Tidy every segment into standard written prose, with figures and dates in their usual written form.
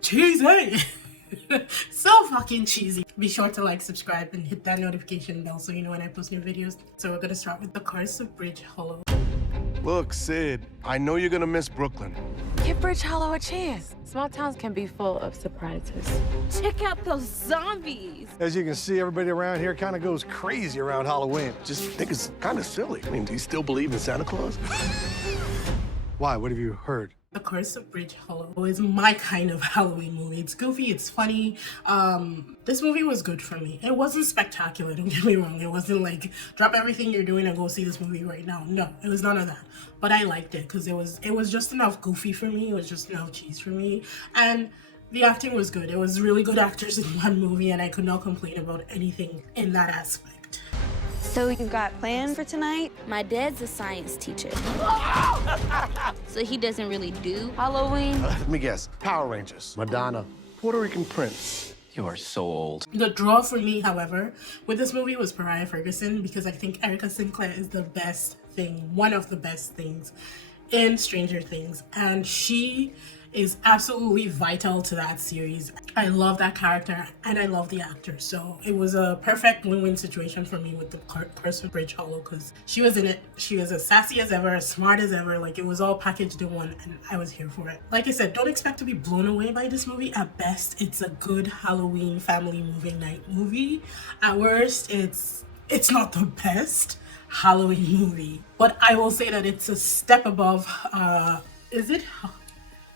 Cheesy! So fucking cheesy. Be sure to like, subscribe, and hit that notification bell so you know when I post new videos. So we're gonna start with The Curse of Bridge Hollow. Look, Sid, I know you're gonna miss Brooklyn. Give Bridge Hollow a chance. Small towns can be full of surprises. Check out those zombies. As you can see, everybody around here kind of goes crazy around Halloween. Just think it's kind of silly. I mean, do you still believe in Santa Claus? Why? What have you heard? The Curse of Bridge Hollow is my kind of Halloween movie. It's goofy, it's funny. This movie was good for me. It wasn't spectacular, don't get me wrong. It wasn't like, drop everything you're doing and go see this movie right now. No, it was none of that. But I liked it because it was just enough goofy for me. It was just enough cheese for me. And the acting was good. It was really good actors in one movie, and I could not complain about anything in that aspect. So you got plans for tonight? My dad's a science teacher. So he doesn't really do Halloween. Let me guess. Power Rangers, Madonna, Puerto Rican Prince. You are so old. The draw for me, however, with this movie was Pariah Ferguson, because I think Erica Sinclair is the best thing, one of the best things in Stranger Things, and she is absolutely vital to that series. I love that character and I love the actor, so it was a perfect win-win situation for me with The Curse of Bridge Hollow, because she was in it. She was as sassy as ever, as smart as ever. Like, it was all packaged in one, and I was here for it. Like I said, don't expect to be blown away by this movie. At best, it's a good Halloween family movie night movie. At worst, it's not the best Halloween movie, but I will say that it's a step above is it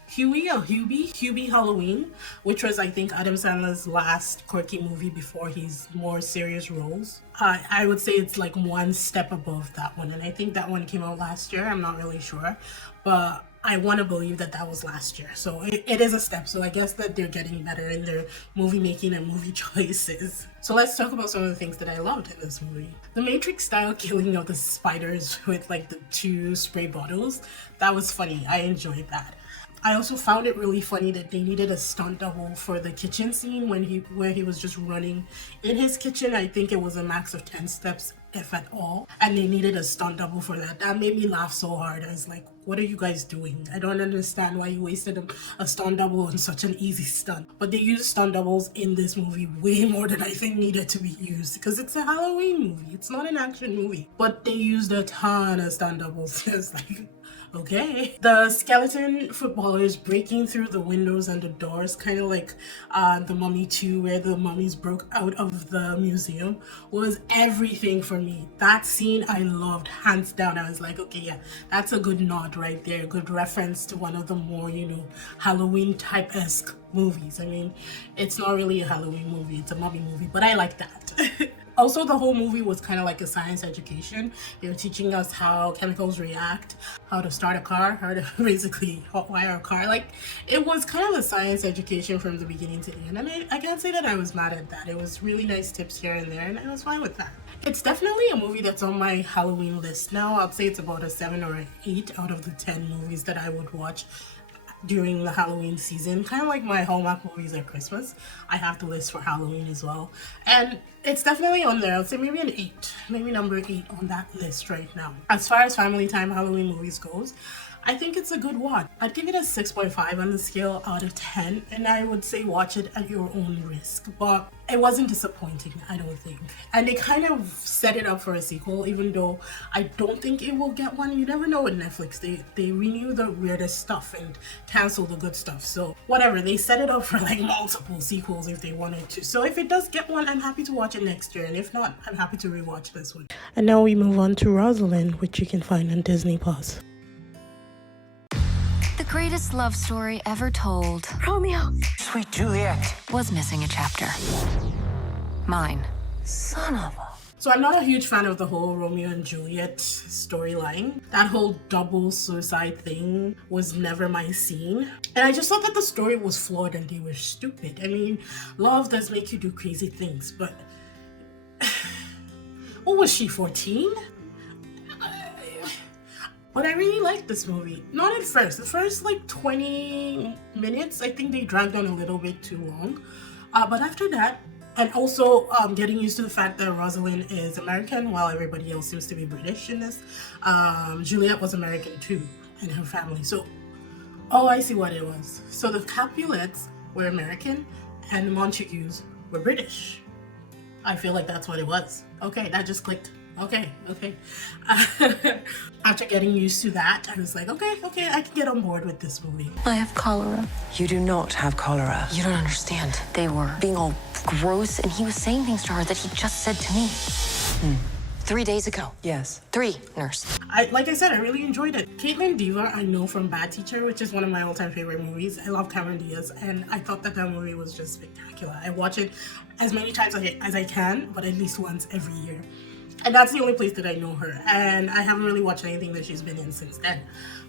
Hubie Halloween, which was, I think, Adam Sandler's last quirky movie before his more serious roles. I would say it's like one step above that one, and I think that one came out last year. I'm not really sure, but I want to believe that that was last year. So it is a step. So I guess that they're getting better in their movie making and movie choices. So let's talk about some of the things that I loved in this movie. The Matrix style killing of the spiders with like the 2 spray bottles, that was funny. I enjoyed that. I also found it really funny that they needed a stunt double for the kitchen scene where he was just running in his kitchen. I think it was a max of 10 steps, if at all. And they needed a stunt double for that. That made me laugh so hard. I was like, what are you guys doing? I don't understand why you wasted a stunt double on such an easy stunt. But they used stunt doubles in this movie way more than I think needed to be used, because it's a Halloween movie. It's not an action movie. But they used a ton of stunt doubles. It's like, okay. The skeleton footballers breaking through the windows and the doors, kind of like the Mummy 2, where the mummies broke out of the museum, was everything for me. That scene I loved, hands down. I was like, okay, yeah, that's a good nod right there, a good reference to one of the more, Halloween type-esque movies. I mean, it's not really a Halloween movie, it's a mummy movie, but I like that. Also, the whole movie was kind of like a science education. They were teaching us how chemicals react, how to start a car, how to basically hotwire a car. Like, it was kind of a science education from the beginning to the end. I mean, I can't say that I was mad at that. It was really nice tips here and there, and I was fine with that. It's definitely a movie that's on my Halloween list now. I'd say it's about a 7 or 8 out of the 10 movies that I would watch during the Halloween season. Kind of like my Hallmark movies at Christmas. I have the list for Halloween as well. And it's definitely on there. I'd say maybe an 8. Maybe number 8 on that list right now. As far as family time Halloween movies goes, I think it's a good watch. I'd give it a 6.5 on the scale out of 10, and I would say watch it at your own risk. But it wasn't disappointing, I don't think. And they kind of set it up for a sequel, even though I don't think it will get one. You never know with Netflix. They renew the weirdest stuff and cancel the good stuff. So whatever, they set it up for like multiple sequels if they wanted to. So if it does get one, I'm happy to watch it next year. And if not, I'm happy to rewatch this one. And now we move on to Rosaline, which you can find on Disney+. The greatest love story ever told Romeo. Sweet Juliet. was missing a chapter. Mine. Son of a... So I'm not a huge fan of the whole Romeo and Juliet storyline. That whole double suicide thing was never my scene. And I just thought that the story was flawed and they were stupid. I mean, love does make you do crazy things, but... What was she, 14? But I really liked this movie. Not at first. The first like 20 minutes, I think they dragged on a little bit too long. But after that, and also getting used to the fact that Rosaline is American while everybody else seems to be British in this. Juliet was American too, and her family. So, oh, I see what it was. So the Capulets were American and the Montagues were British. I feel like that's what it was. Okay, that just clicked. Okay. After getting used to that, I was like, okay, I can get on board with this movie. I have cholera. You do not have cholera. You don't understand. They were being all gross, and he was saying things to her that he just said to me. 3 days ago. Yes. 3, nurse. Like I said, I really enjoyed it. Caitlin Dever, I know from Bad Teacher, which is one of my all-time favorite movies. I love Cameron Diaz, and I thought that movie was just spectacular. I watch it as many times as I can, but at least once every year. And that's the only place that I know her. And I haven't really watched anything that she's been in since then.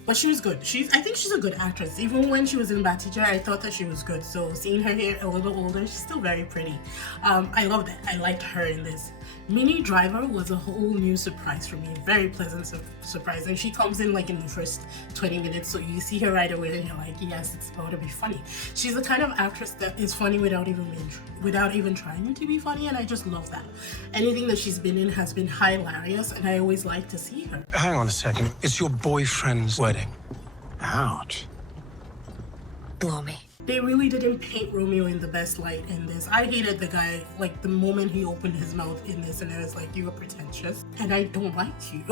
But she was good. I think she's a good actress. Even when she was in Bad Teacher, I thought that she was good. So seeing her here a little older, she's still very pretty. I loved it. I liked her in this. Minnie Driver was a whole new surprise for me. Very pleasant surprise. And she comes in like in the first 20 minutes. So you see her right away and you're like, yes, it's about to be funny. She's the kind of actress that is funny without even trying to be funny. And I just love that. Anything that she's been in has been hilarious. And I always like to see her. Hang on a second. It's your boyfriend's wedding. Ouch. Blow me. They really didn't paint Romeo in the best light in this. I hated the guy, like the moment he opened his mouth in this, and I was like, you are pretentious and I don't like you.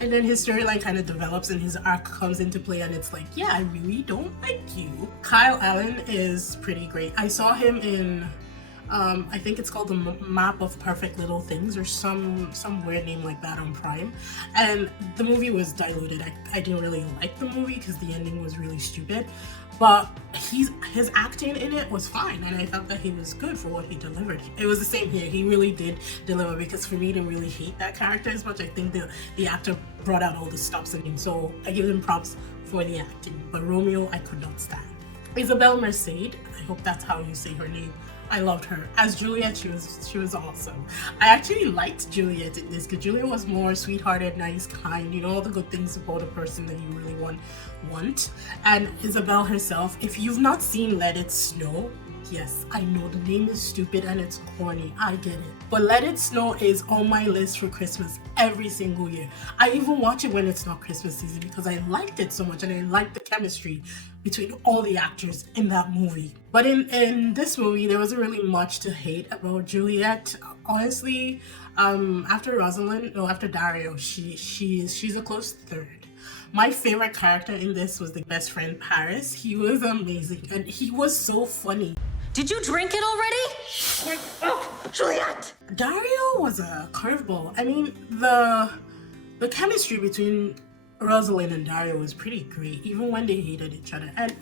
And then his storyline kind of develops and his arc comes into play and it's like, yeah, I really don't like you. Kyle Allen is pretty great. I saw him in I think it's called The Map of Perfect Little Things or some weird name like that on Prime. And the movie was diluted. I didn't really like the movie because the ending was really stupid. But his acting in it was fine, and I felt that he was good for what he delivered. It was the same here. He really did deliver, because for me, I didn't really hate that character as much. I think the actor brought out all the stops in him, so I give him props for the acting. But Romeo, I could not stand. Isabelle Merced, I hope that's how you say her name. I loved her. As Juliet, she was awesome. I actually liked Juliet in this because Juliet was more sweethearted, nice, kind, you know, all the good things about a person that you really want. And Isabelle herself, if you've not seen Let It Snow, yes, I know the name is stupid and it's corny, I get it. But Let It Snow is on my list for Christmas every single year. I even watch it when it's not Christmas season because I liked it so much and I liked the chemistry between all the actors in that movie. But in this movie, there wasn't really much to hate about Juliet. Honestly, after Dario, she's a close third. My favorite character in this was the best friend, Paris. He was amazing and he was so funny. Did you drink it already? Oh, Juliet! Dario was a curveball. I mean, the chemistry between Rosaline and Dario was pretty great, even when they hated each other. And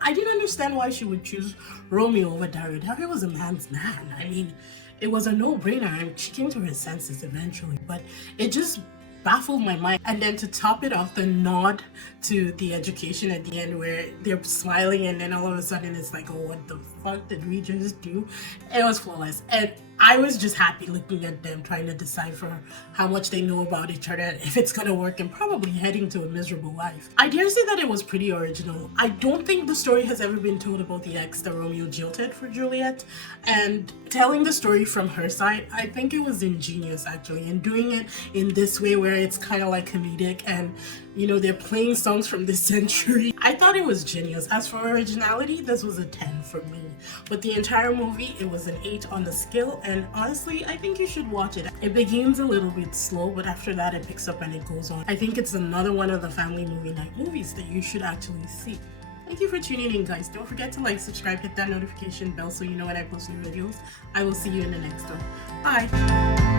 I didn't understand why she would choose Romeo over Dario. Dario was a man's man. I mean, it was a no-brainer. I mean, she came to her senses eventually, but it just baffled my mind. And then to top it off, the nod to the education at the end where they're smiling and then all of a sudden it's like, oh, what the fuck did we just do? It was flawless. And I was just happy looking at them trying to decipher how much they know about each other, if it's gonna work, and probably heading to a miserable life. I dare say that it was pretty original. I don't think the story has ever been told about the ex that Romeo jilted for Juliet, and telling the story from her side, I think it was ingenious actually, and doing it in this way where it's kind of like comedic and, you know, they're playing songs from this century. I thought it was genius. As for originality, this was a 10 for me. But the entire movie, it was an 8 on the scale, and honestly, I think you should watch it. It begins a little bit slow, but after that it picks up and it goes on. I think it's another one of the family movie night movies that you should actually see. Thank you for tuning in, guys. Don't forget to like, subscribe, hit that notification bell so you know when I post new videos. I will see you in the next one. Bye!